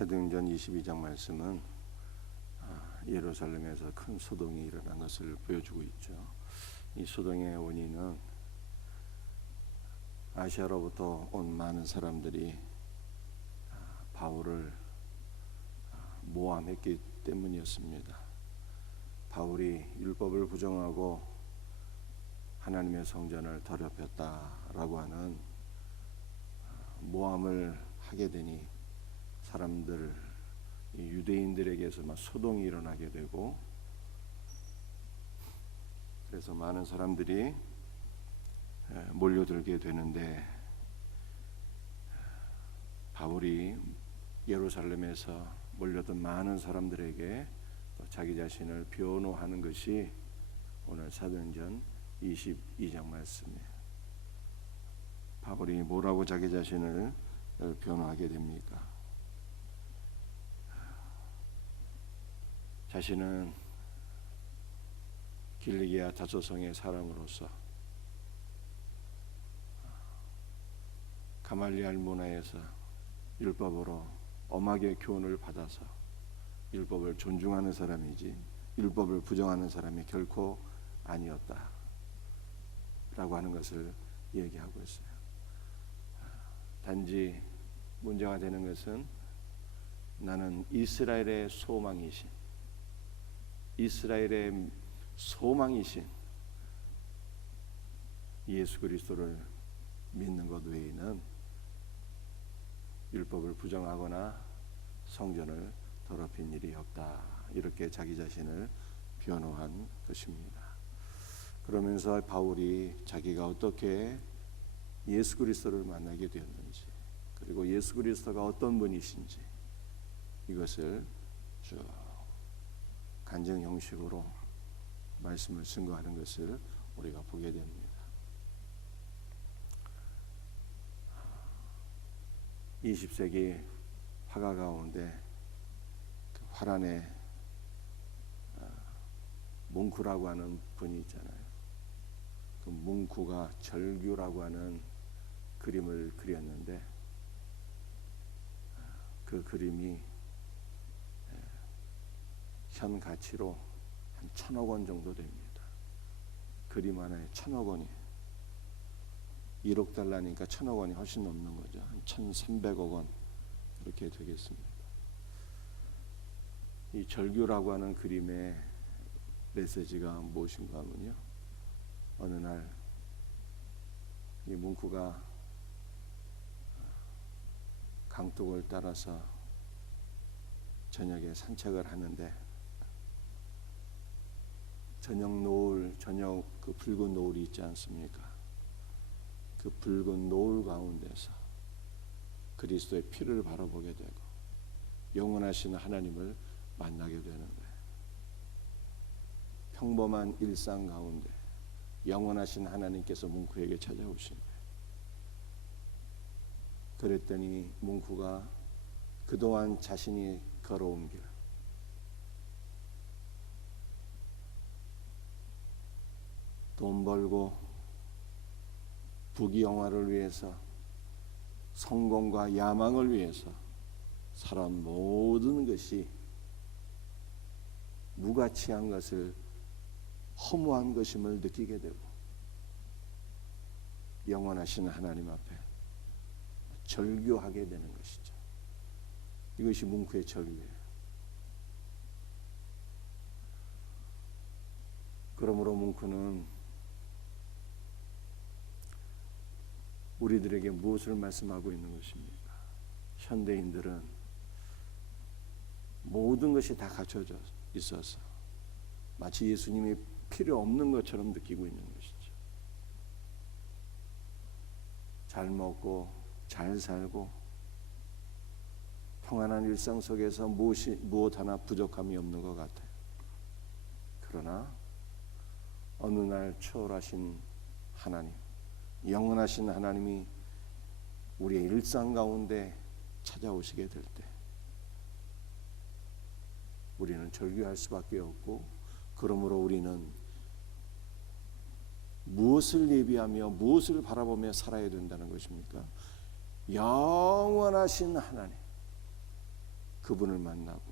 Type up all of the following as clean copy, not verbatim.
사도행전 22장 말씀은 예루살렘에서 큰 소동이 일어난 것을 보여주고 있죠. 이 소동의 원인은 아시아로부터 온 많은 사람들이 바울을 모함했기 때문이었습니다. 바울이 율법을 부정하고 하나님의 성전을 더럽혔다라고 하는 모함을 하게 되니 사람들, 유대인들에게서 막 소동이 일어나게 되고, 그래서 많은 사람들이 몰려들게 되는데, 바울이 예루살렘에서 몰려든 많은 사람들에게 또 자기 자신을 변호하는 것이 오늘 사도행전 22장 말씀이에요. 바울이 뭐라고 자기 자신을 변호하게 됩니까? 자신은 길리기아 다소성의 사람으로서 가말리알 문화에서 율법으로 엄하게 교훈을 받아서 율법을 존중하는 사람이지 율법을 부정하는 사람이 결코 아니었다 라고 하는 것을 얘기하고 있어요. 단지 문제가 되는 것은 나는 이스라엘의 소망이신 예수 그리스도를 믿는 것 외에는 율법을 부정하거나 성전을 더럽힌 일이 없다, 이렇게 자기 자신을 변호한 것입니다. 그러면서 바울이 자기가 어떻게 예수 그리스도를 만나게 되었는지, 그리고 예수 그리스도가 어떤 분이신지 이것을 쭉 간증 형식으로 말씀을 증거하는 것을 우리가 보게 됩니다. 20세기 화가 가운데 그 화란의 뭉크라고 하는 분이 있잖아요. 그 뭉크가 절규라고 하는 그림을 그렸는데, 그 그림이 현 가치로 한 1,000억 원 정도 됩니다. 그림 하나에 1,000억 원이 1억 달러니까 1,000억 원이 훨씬 넘는 거죠. 한 1,300억 원 그렇게 되겠습니다. 이 절규라고 하는 그림의 메시지가 무엇인가 하면요, 어느 날 이 뭉크가 강둑을 따라서 저녁에 산책을 하는데, 저녁 그 붉은 노을이 있지 않습니까? 그 붉은 노을 가운데서 그리스도의 피를 바라보게 되고 영원하신 하나님을 만나게 되는 거예요. 평범한 일상 가운데 영원하신 하나님께서 뭉크에게 찾아오신 거예요. 그랬더니 뭉크가 그동안 자신이 걸어온 길, 돈 벌고 부귀영화를 위해서, 성공과 야망을 위해서 살아온 모든 것이 무가치한 것을, 허무한 것임을 느끼게 되고 영원하신 하나님 앞에 절규하게 되는 것이죠. 이것이 뭉크의 절규예요. 그러므로 뭉크는 우리들에게 무엇을 말씀하고 있는 것입니까? 현대인들은 모든 것이 다 갖춰져 있어서 마치 예수님이 필요 없는 것처럼 느끼고 있는 것이죠. 잘 먹고 잘 살고 평안한 일상 속에서 무엇 하나 부족함이 없는 것 같아요. 그러나 어느 날 초월하신 하나님, 영원하신 하나님이 우리의 일상 가운데 찾아오시게 될 때 우리는 절규할 수밖에 없고, 그러므로 우리는 무엇을 예비하며 무엇을 바라보며 살아야 된다는 것입니까? 영원하신 하나님, 그분을 만나고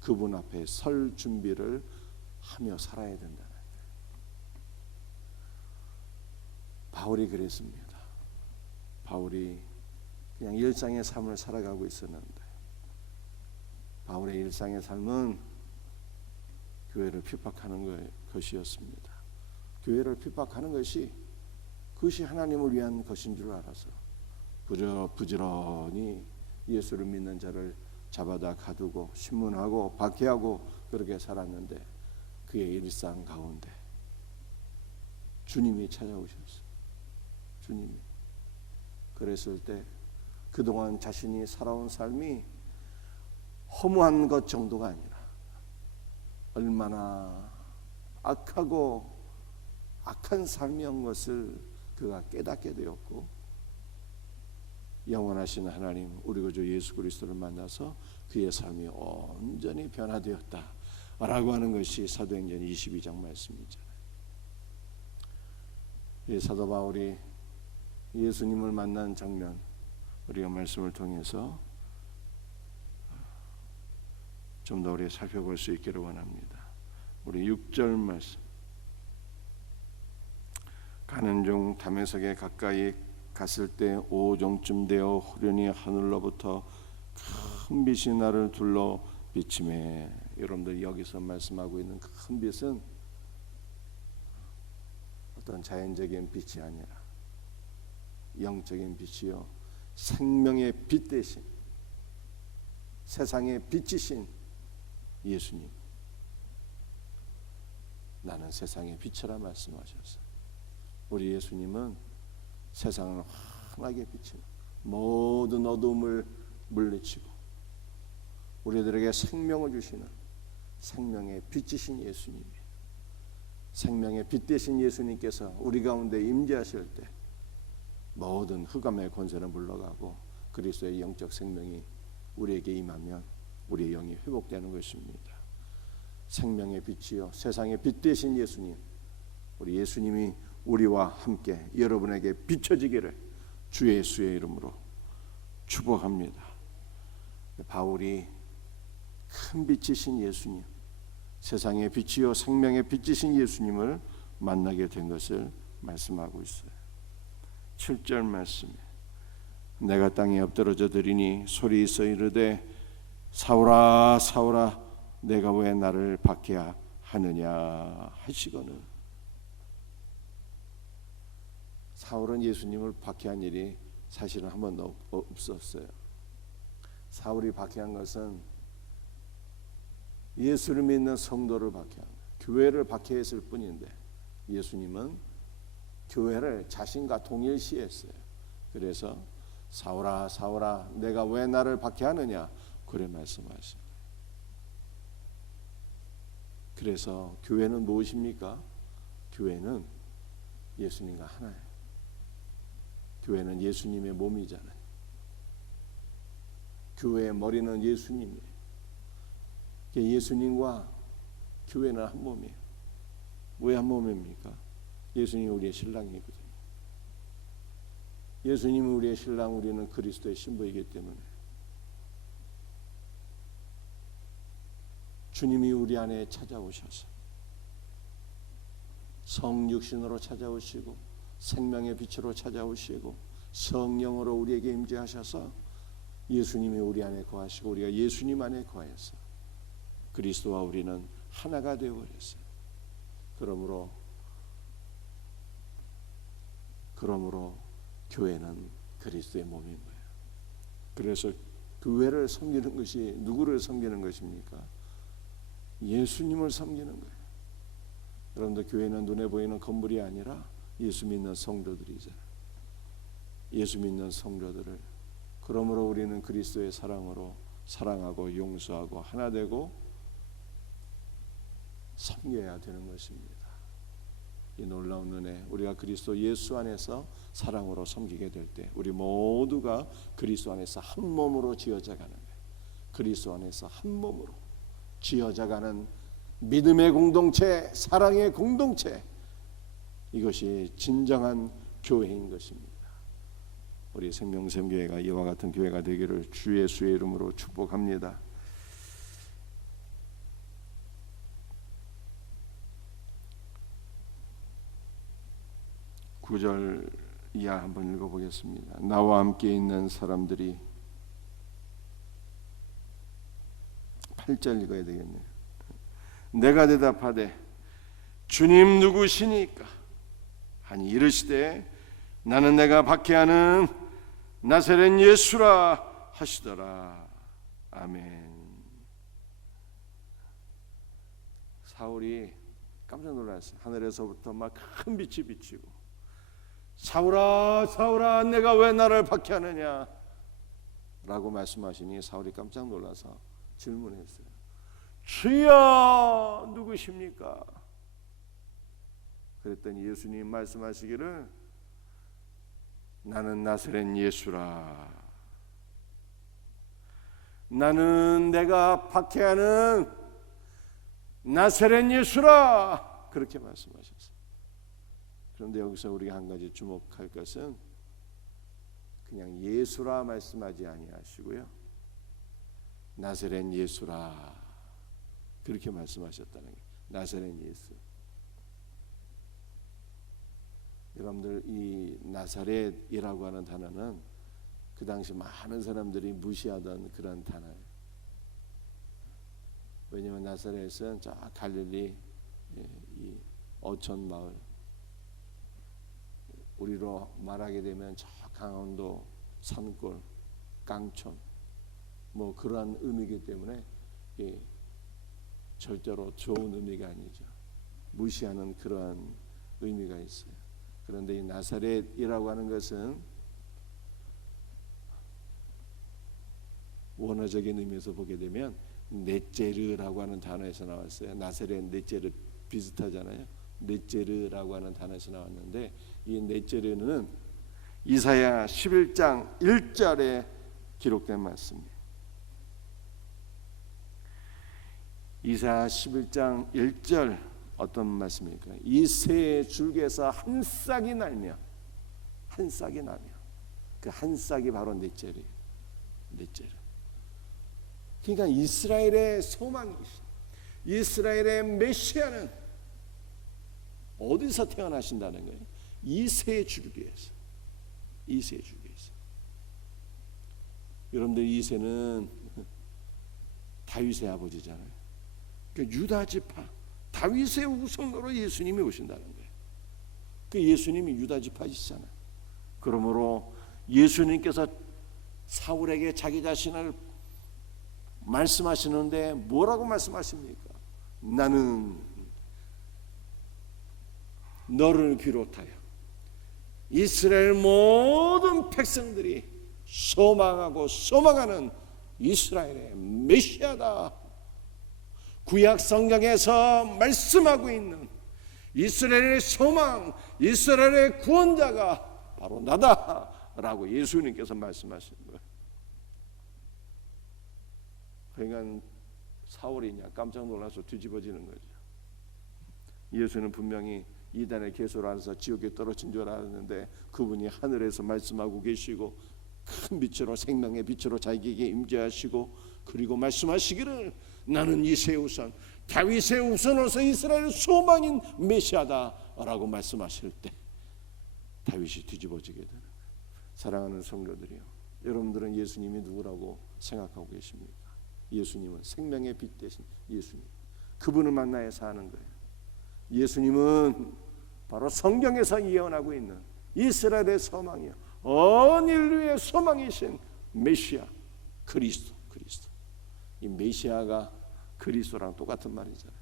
그분 앞에 설 준비를 하며 살아야 된다는 거예요. 바울이 그랬습니다. 바울이 그냥 일상의 삶을 살아가고 있었는데 바울의 일상의 삶은 교회를 핍박하는 것이었습니다. 교회를 핍박하는 그것이 하나님을 위한 것인 줄 알아서 부지런히 예수를 믿는 자를 잡아다 가두고 신문하고 박해하고 그렇게 살았는데 그의 일상 가운데 주님이 찾아오셨어요. 주님이. 그랬을 때 그동안 자신이 살아온 삶이 허무한 것 정도가 아니라 얼마나 악하고 악한 삶이었던 것을 그가 깨닫게 되었고 영원하신 하나님 우리 구주 예수 그리스도를 만나서 그의 삶이 온전히 변화되었다라고 하는 것이 사도행전 22장 말씀이잖아요. 이 사도 바울이 예수님을 만난 장면 우리가 말씀을 통해서 좀 더 우리 살펴볼 수 있기를 원합니다. 우리 6절 말씀. 가는 중 다메섹에 가까이 갔을 때 오종쯤 되어 후련히 하늘로부터 큰 빛이 나를 둘러 비치매. 여러분들 여기서 말씀하고 있는 큰 빛은 어떤 자연적인 빛이 아니라 영적인 빛이요 생명의 빛 대신 세상의 빛이신 예수님, 나는 세상의 빛이라 말씀하셨어요. 우리 예수님은 세상을 환하게 비치는 모든 어둠을 물리치고 우리들에게 생명을 주시는 생명의 빛이신 예수님이에요. 생명의 빛 되신 예수님께서 우리 가운데 임재하실 때 모든 흑암의 권세를 물러가고 그리스도의 영적 생명이 우리에게 임하면 우리의 영이 회복되는 것입니다. 생명의 빛이요 세상의 빛 되신 예수님, 우리 예수님이 우리와 함께 여러분에게 비춰지기를 주 예수의 이름으로 축복합니다. 바울이 큰 빛이신 예수님, 세상의 빛이요 생명의 빛이신 예수님을 만나게 된 것을 말씀하고 있어요. 7절 말씀에 내가 땅에 엎드러져 드리니 소리 있어 이르되 사울아 사울아 내가 왜 나를 박해하느냐 하시거늘. 사울은 예수님을 박해한 일이 사실은 한 번도 없었어요. 사울이 박해한 것은 예수를 믿는 성도를 박해한 교회를 박해했을 뿐인데 예수님은 교회를 자신과 동일시했어요. 그래서 사울아 사울아 내가 왜 나를 박해하느냐 그래 말씀하셨어요. 그래서 교회는 무엇입니까? 교회는 예수님과 하나예요. 교회는 예수님의 몸이잖아요. 교회의 머리는 예수님이에요. 예수님과 교회는 한 몸이에요. 왜 한 몸입니까? 예수님이 우리의 신랑이거든요. 예수님이 우리의 신랑, 우리는 그리스도의 신부이기 때문에 주님이 우리 안에 찾아오셔서 성육신으로 찾아오시고 생명의 빛으로 찾아오시고 성령으로 우리에게 임재하셔서 예수님이 우리 안에 거하시고 우리가 예수님 안에 거해서 그리스도와 우리는 하나가 되어버렸어요. 그러므로 교회는 그리스도의 몸인 거예요. 그래서 교회를 섬기는 것이 누구를 섬기는 것입니까? 예수님을 섬기는 거예요. 여러분들 교회는 눈에 보이는 건물이 아니라 예수 믿는 성도들이잖아요. 예수 믿는 성도들을 그러므로 우리는 그리스도의 사랑으로 사랑하고 용서하고 하나 되고 섬겨야 되는 것입니다. 이 놀라운 은혜, 우리가 그리스도 예수 안에서 사랑으로 섬기게 될 때 우리 모두가 그리스도 안에서 한 몸으로 지어져가는 거예요. 그리스도 안에서 한 몸으로 지어져가는 믿음의 공동체, 사랑의 공동체, 이것이 진정한 교회인 것입니다. 우리 생명샘교회가 이와 같은 교회가 되기를 주 예수의 이름으로 축복합니다. 9절 이하 한번 읽어보겠습니다. 나와 함께 있는 사람들이 8절 읽어야 되겠네요. 내가 대답하되 주님 누구시니까 하니 이르시되 나는 내가 박해하는 나사렛 예수라 하시더라. 아멘. 사울이 깜짝 놀랐어요. 하늘에서부터 막 큰 빛이 비치고 사울아 사울아 내가 왜 나를 박해하느냐 라고 말씀하시니 사울이 깜짝 놀라서 질문했어요. 주여 누구십니까? 그랬더니 예수님 말씀하시기를 나는 나사렛 예수라. 나는 내가 박해하는 나사렛 예수라. 그렇게 말씀하셨어요. 그런데 여기서 우리가 한 가지 주목할 것은 그냥 예수라 말씀하지 아니하시고요, 나사렛 예수라 그렇게 말씀하셨다는 게 나사렛 예수. 여러분들 이 나사렛이라고 하는 단어는 그 당시 많은 사람들이 무시하던 그런 단어예요. 왜냐하면 나사렛은 저 갈릴리 이 어촌 마을, 우리로 말하게 되면 저 강원도 산골 깡촌 뭐 그러한 의미이기 때문에 절대로 좋은 의미가 아니죠. 무시하는 그러한 의미가 있어요. 그런데 이 나사렛이라고 하는 것은 원어적인 의미에서 보게 되면 넷제르라고 하는 단어에서 나왔어요. 나사렛 넷제르 비슷하잖아요. 넷제르라고 하는 단어에서 나왔는데 이 넷제르는 이사야 11장 1절에 기록된 말씀입니다. 이사야 11장 1절 어떤 말씀입니까? 이 새 줄기에서 한 싹이 날며 한 싹이 나며 그 한 싹이 바로 넷제르예요. 넷제르. 그러니까 이스라엘의 소망이신 이스라엘의 메시아는 어디서 태어나신다는 거예요? 이 새 줄기에서. 이 새 줄기에서. 여러분들 이 새는 다윗의 아버지잖아요. 그러니까 유다 지파 다윗의 후손으로 예수님이 오신다는 거예요. 그 예수님이 유다 지파이시잖아요. 그러므로 예수님께서 사울에게 자기 자신을 말씀하시는데 뭐라고 말씀하십니까? 나는 너를 비롯하여 이스라엘 모든 백성들이 소망하고 소망하는 이스라엘의 메시아다. 구약 성경에서 말씀하고 있는 이스라엘의 소망, 이스라엘의 구원자가 바로 나다라고 예수님께서 말씀하신 거예요. 그러니까 사울이 그냥 깜짝 놀라서 뒤집어지는 거죠. 예수는 분명히 이단의 계소를 안에서 지옥에 떨어진 줄 알았는데 그분이 하늘에서 말씀하고 계시고 큰 빛으로 생명의 빛으로 자기에게 임재하시고 그리고 말씀하시기를 나는 이새의 후손 다윗의 후손으로서 이스라엘 소망인 메시아다라고 말씀하실 때 다윗이 뒤집어지게 되는 거예요. 사랑하는 성도들이요, 여러분들은 예수님이 누구라고 생각하고 계십니까? 예수님은 생명의 빛 대신 예수님, 그분을 만나야 사는 거예요. 예수님은 바로 성경에서 예언하고 있는 이스라엘의 소망이요, 온 인류의 소망이신 메시아 그리스도. 이 메시아가 그리스도랑 똑같은 말이잖아요.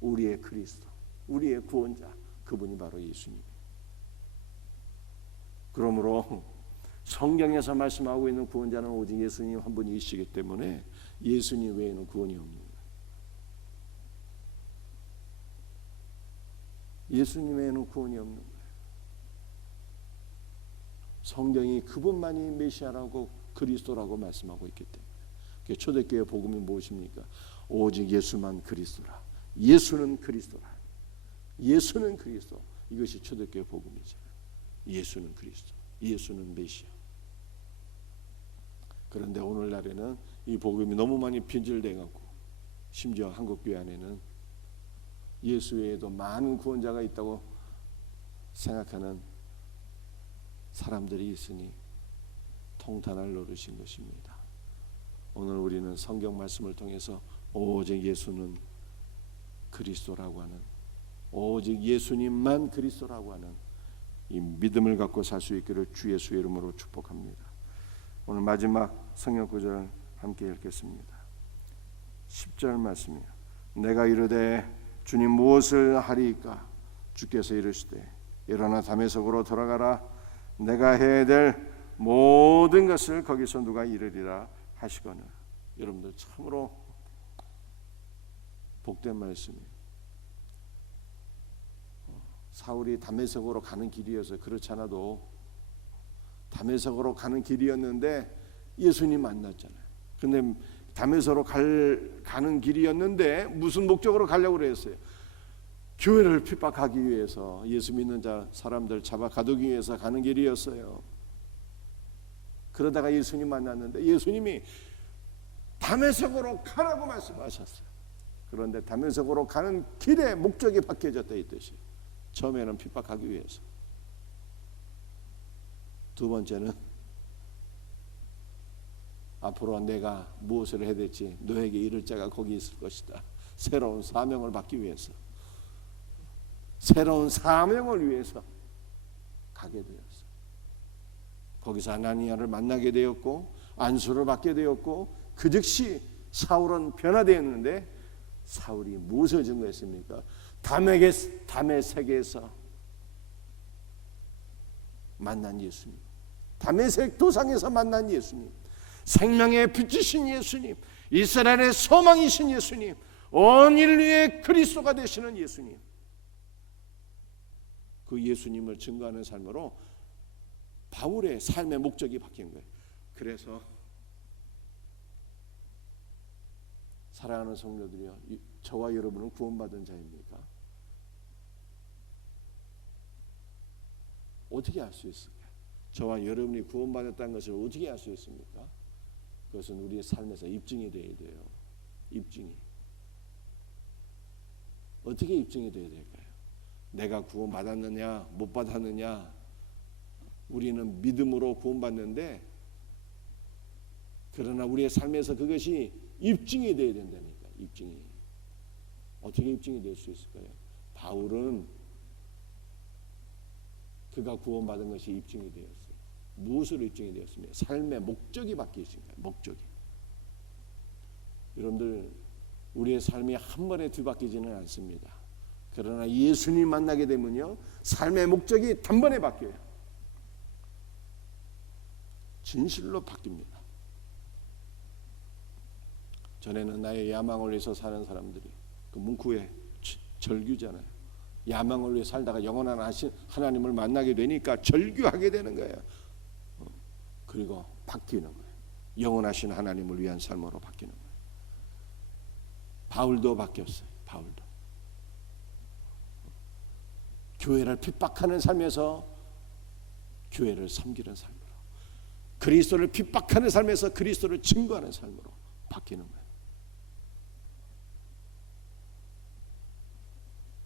우리의 그리스도, 우리의 구원자, 그분이 바로 예수님이에요. 그러므로 성경에서 말씀하고 있는 구원자는 오직 예수님 한 분이시기 때문에 예수님 외에는 구원이 없는 거예요. 예수님 외에는 구원이 없는 거예요. 성경이 그분만이 메시아라고 그리스도라고 말씀하고 있기 때문에 초대교회 복음이 무엇입니까? 오직 예수만 그리스도라. 예수는 그리스도라. 예수는 그리스도. 이것이 초대교회 복음이잖아요. 예수는 그리스도. 예수는 메시아. 그런데 오늘날에는 이 복음이 너무 많이 변질돼 갖고 심지어 한국교회 안에는 예수 외에도 많은 구원자가 있다고 생각하는 사람들이 있으니 통탄할 노릇인 것입니다. 오늘 우리는 성경 말씀을 통해서 오직 예수는 그리스도라고 하는, 오직 예수님만 그리스도라고 하는 이 믿음을 갖고 살 수 있기를 주 예수의 이름으로 축복합니다. 오늘 마지막 성경 구절 함께 읽겠습니다. 10절 말씀이요. 내가 이르되 주님 무엇을 하리이까? 주께서 이르시되 일어나 다메섹으로 돌아가라. 내가 해야 될 모든 것을 거기서 누가 이르리라 하시거늘. 여러분들 참으로 복된 말씀이에요. 사울이 다메섹으로 가는 길이어서 그렇지 않아도 다메섹으로 가는 길이었는데 예수님 만났잖아요. 근데 다메섹으로 가는 길이었는데 무슨 목적으로 가려고 그랬어요? 교회를 핍박하기 위해서, 예수 믿는 사람들 잡아 가두기 위해서 가는 길이었어요. 그러다가 예수님 만났는데 예수님이 다메섹으로 가라고 말씀하셨어요. 그런데 다메섹으로 가는 길에 목적이 바뀌어졌다 이 뜻이에요. 처음에는 핍박하기 위해서, 두 번째는 앞으로 내가 무엇을 해야 될지 너에게 이를 자가 거기 있을 것이다. 새로운 사명을 받기 위해서, 새로운 사명을 위해서 가게 되었어요. 거기서 하나니아를 만나게 되었고 안수를 받게 되었고 그 즉시 사울은 변화되었는데 사울이 무엇을 증거했습니까? 다메섹에서 만난 예수님, 다메섹 도상에서 만난 예수님, 생명의 빛이신 예수님, 이스라엘의 소망이신 예수님, 온 인류의 그리스도가 되시는 예수님, 그 예수님을 증거하는 삶으로 바울의 삶의 목적이 바뀐 거예요. 그래서 사랑하는 성도들이여, 저와 여러분은 구원받은 자입니까? 어떻게 알 수 있을까요? 저와 여러분이 구원받았다는 것을 어떻게 알 수 있습니까? 그것은 우리의 삶에서 입증이 되어야 돼요. 입증이. 어떻게 입증이 되어야 될까요? 내가 구원받았느냐 못 받았느냐, 우리는 믿음으로 구원받는데 그러나 우리의 삶에서 그것이 입증이 되어야 된다니까. 입증이. 어떻게 입증이 될 수 있을까요? 바울은 그가 구원받은 것이 입증이 되었어요. 무엇으로 입증이 되었습니까? 삶의 목적이 바뀌신 거예요. 목적이. 여러분들, 우리의 삶이 한 번에 뒤바뀌지는 않습니다. 그러나 예수님 만나게 되면요, 삶의 목적이 단번에 바뀌어요. 진실로 바뀝니다. 전에는 나의 야망을 위해서 사는 사람들이 그 문구에 절규잖아요. 야망을 위해 살다가 영원한 하나님을 만나게 되니까 절규하게 되는 거예요. 그리고 바뀌는 거예요. 영원하신 하나님을 위한 삶으로 바뀌는 거예요. 바울도 바뀌었어요. 바울도 교회를 핍박하는 삶에서 교회를 섬기는 삶으로, 그리스도를 핍박하는 삶에서 그리스도를 증거하는 삶으로 바뀌는 거예요.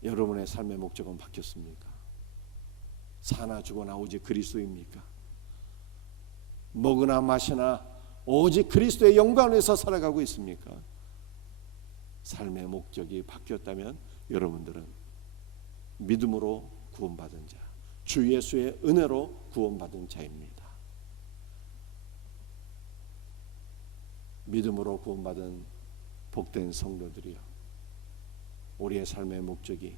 여러분의 삶의 목적은 바뀌었습니까? 사나 죽어나 오직 그리스도입니까? 먹으나 마시나 오직 그리스도의 영광을 위해서 살아가고 있습니까? 삶의 목적이 바뀌었다면 여러분들은 믿음으로 구원받은 자, 주 예수의 은혜로 구원받은 자입니다. 믿음으로 구원받은 복된 성도들이여, 우리의 삶의 목적이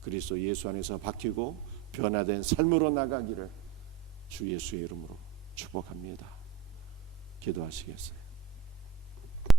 그리스도 예수 안에서 바뀌고 변화된 삶으로 나가기를 주 예수의 이름으로 축복합니다. 기도하시겠어요?